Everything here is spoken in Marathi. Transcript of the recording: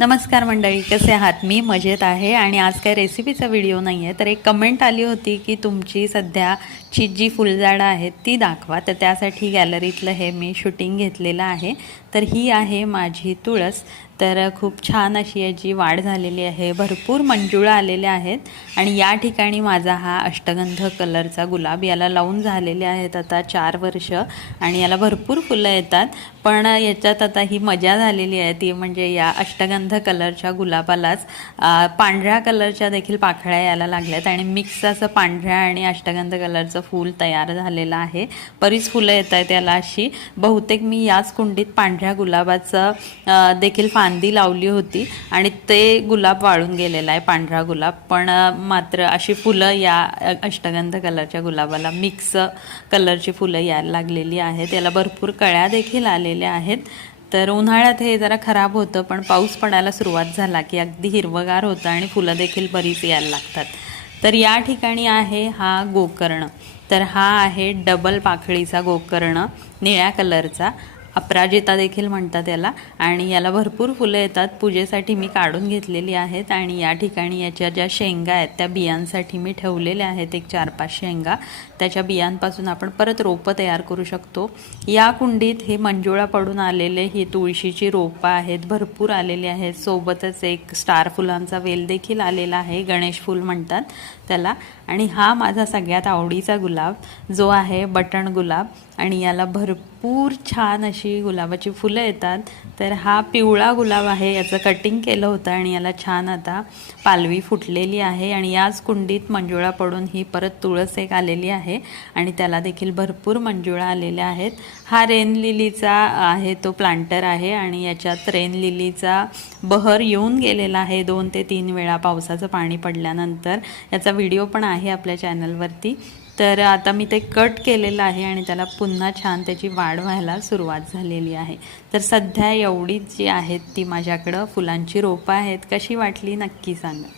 नमस्कार मंडळी कसे आहात? मी मजेत आहे आणि आज काय रेसिपीचा व्हिडिओ नाही आहे तर एक कमेंट आली होती की तुमची सध्याची जी फुलझाडं आहेत ती दाखवा. तर त्यासाठी गॅलरीतलं हे मी शूटिंग घेतलेलं आहे. तर ही आहे माझी तुळस. तर खूप छान अशी याची वाढ झालेली आहे. भरपूर मंजुळा आलेल्या आहेत. आणि या ठिकाणी माझा हा अष्टगंध कलरचा गुलाब याला लावून झालेले आहेत आता चार वर्ष. आणि याला भरपूर फुलं येतात. पण याच्यात आता ही मजा झालेली आहे. ती म्हणजे या अष्टगंध कलरच्या गुलाबालाच पांढऱ्या कलरच्या देखील पाखळ्या यायला लागल्यात. आणि मिक्स असं पांढऱ्या आणि अष्टगंध कलरचं फूल तयार झालेलं आहे. बरीच फुलं येत आहेत याला अशी. बहुतेक मी याच कुंडीत पांढऱ्या गुलाबाचं देखील फांदी लावली होती आणि ते गुलाब वाळून गेलेलं आहे पांढरा गुलाब. पण मात्र अशी फुलं या अष्टगंध कलरच्या गुलाबाला मिक्स कलरची फुलं यायला लागलेली आहेत. याला भरपूर कळ्या देखील आलेल्या आहेत. तर उन्हाळ्यात हे जरा खराब होतं पण पाऊस पडायला सुरुवात झाला की अगदी हिरवगार होतं आणि फुलं देखील बरीच यायला लागतात. तर या ठिकाणी आहे हा गोकर्ण. तर हा आहे डबल पाखळीचा गोकर्ण निळ्या कलरचा. अपराजिता देखील म्हणतात याला. आणि याला भरपूर फुलं येतात. पूजेसाठी मी काढून घेतलेली आहेत आणि या ठिकाणी याच्या ज्या शेंगा आहेत त्या बियांसाठी मी ठेवलेल्या आहेत. एक चार पाच शेंगा. त्याच्या बियांपासून आपण परत रोपं तयार करू शकतो. या कुंडीत हे मंजुळा पडून आलेले ही तुळशीची रोपं आहेत भरपूर आलेली आहेत. सोबतच एक स्टार फुलांचा वेल देखील आलेला आहे गणेश फूल म्हणतात त्याला. आणि हा माझा सगळ्यात आवडीचा गुलाब जो आहे बटण गुलाब. आणि याला भरपूर छान अशी गुलाबाची फुलं येतात. तर हा पिवळा गुलाब आहे याचं कटिंग केलं होतं आणि याला छान आता पालवी फुटलेली आहे आणि याच कुंडीत मंजुळा पडून ही परत तुळस एक आलेली आहे आणि त्याला देखील भरपूर मंजुळा आलेल्या आहेत. हा रेन लिलीचा आहे तो प्लांटर आहे आणि याच्यात रेन लिलीचा बहर येऊन गेलेला आहे दोन ते तीन वेळा पावसाचं पाणी पडल्यानंतर. याचा व्हिडिओ पण आहे आपल्या चॅनलवरती तर आता मी ते कट केलेलं आहे आणि त्याला पुन्हा छान त्याची वाढ व्हायला सुरुवात झालेली आहे. तर सध्या एवढीच जी आहेत ती माझ्याकडं फुलांची रोपं आहेत. कशी वाटली नक्की सांगा.